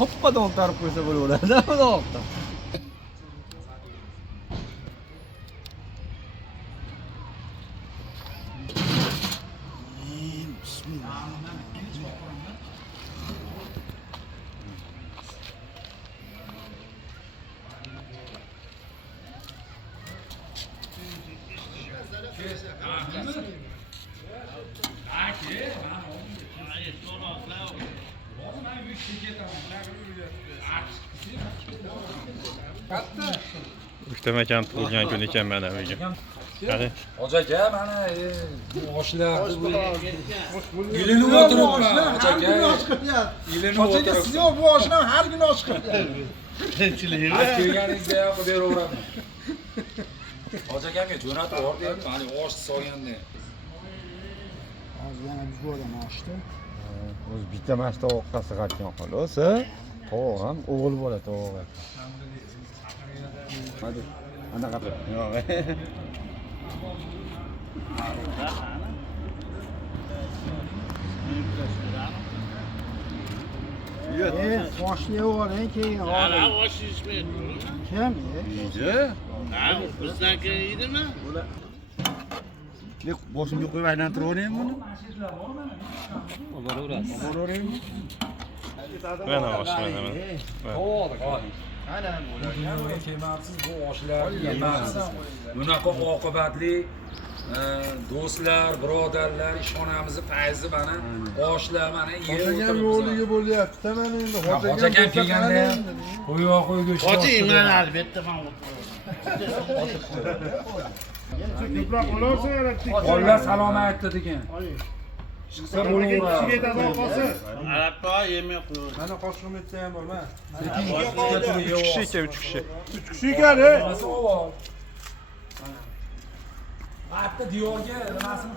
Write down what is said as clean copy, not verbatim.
hoppadan o'tarib qo'ysa bo'laveradi. Xudo xohlasa. Uchta makam tug'ilgan kun ekan mana uyga. Qani? Hoji aka mana bu oshlar ilinib o'tiribman hoji aka. Ilinib o'tiribman. Siz bu oshni har kuni osh qilyapsiz. Kelganingizda ham beraveraman. Hoji akamga jo'natib yubordim, mana osh solganda. Hozir yana biz bo'lam oshdi. O'zi bitta mana shu tovoqqa sig'atgan xolos, tovoq ham o'g'il bola tovoq. Hadi. Anaqa qilib. Yo'q. Oshni oling keyin Hala osh içmeyin. Kim? Yeydi. Ha, bizden yeydimi? Lek boshimga qo'yib aylantirib buni. Olaverasiz. Mana osh mana. Ana dunyoga kelmabsiz, bu oshlarni yemabsiz. Bunaqa oqibatli do'stlar, birodarlar, ishxonamizni fayzi mana oshlar mana yeb Hocagan o'tiribmiz. yo'liga bo'lyapti. Mana endi Hoji akam kelganda ham qo'yvoq qo'ygo'sh. Hadi imran albatta ben ko'proq olarsa yaratdik. Alloh salomat aytdi degan. Chiqsa bo'lgan kishiga aytadi qolsa. Arabpa yemek koyuyor. Mana qoshqim etsa ham bo'lma. 3 kishi ekan, 3 kishi. 3 kishi ekan. Hatta diyorga nimasini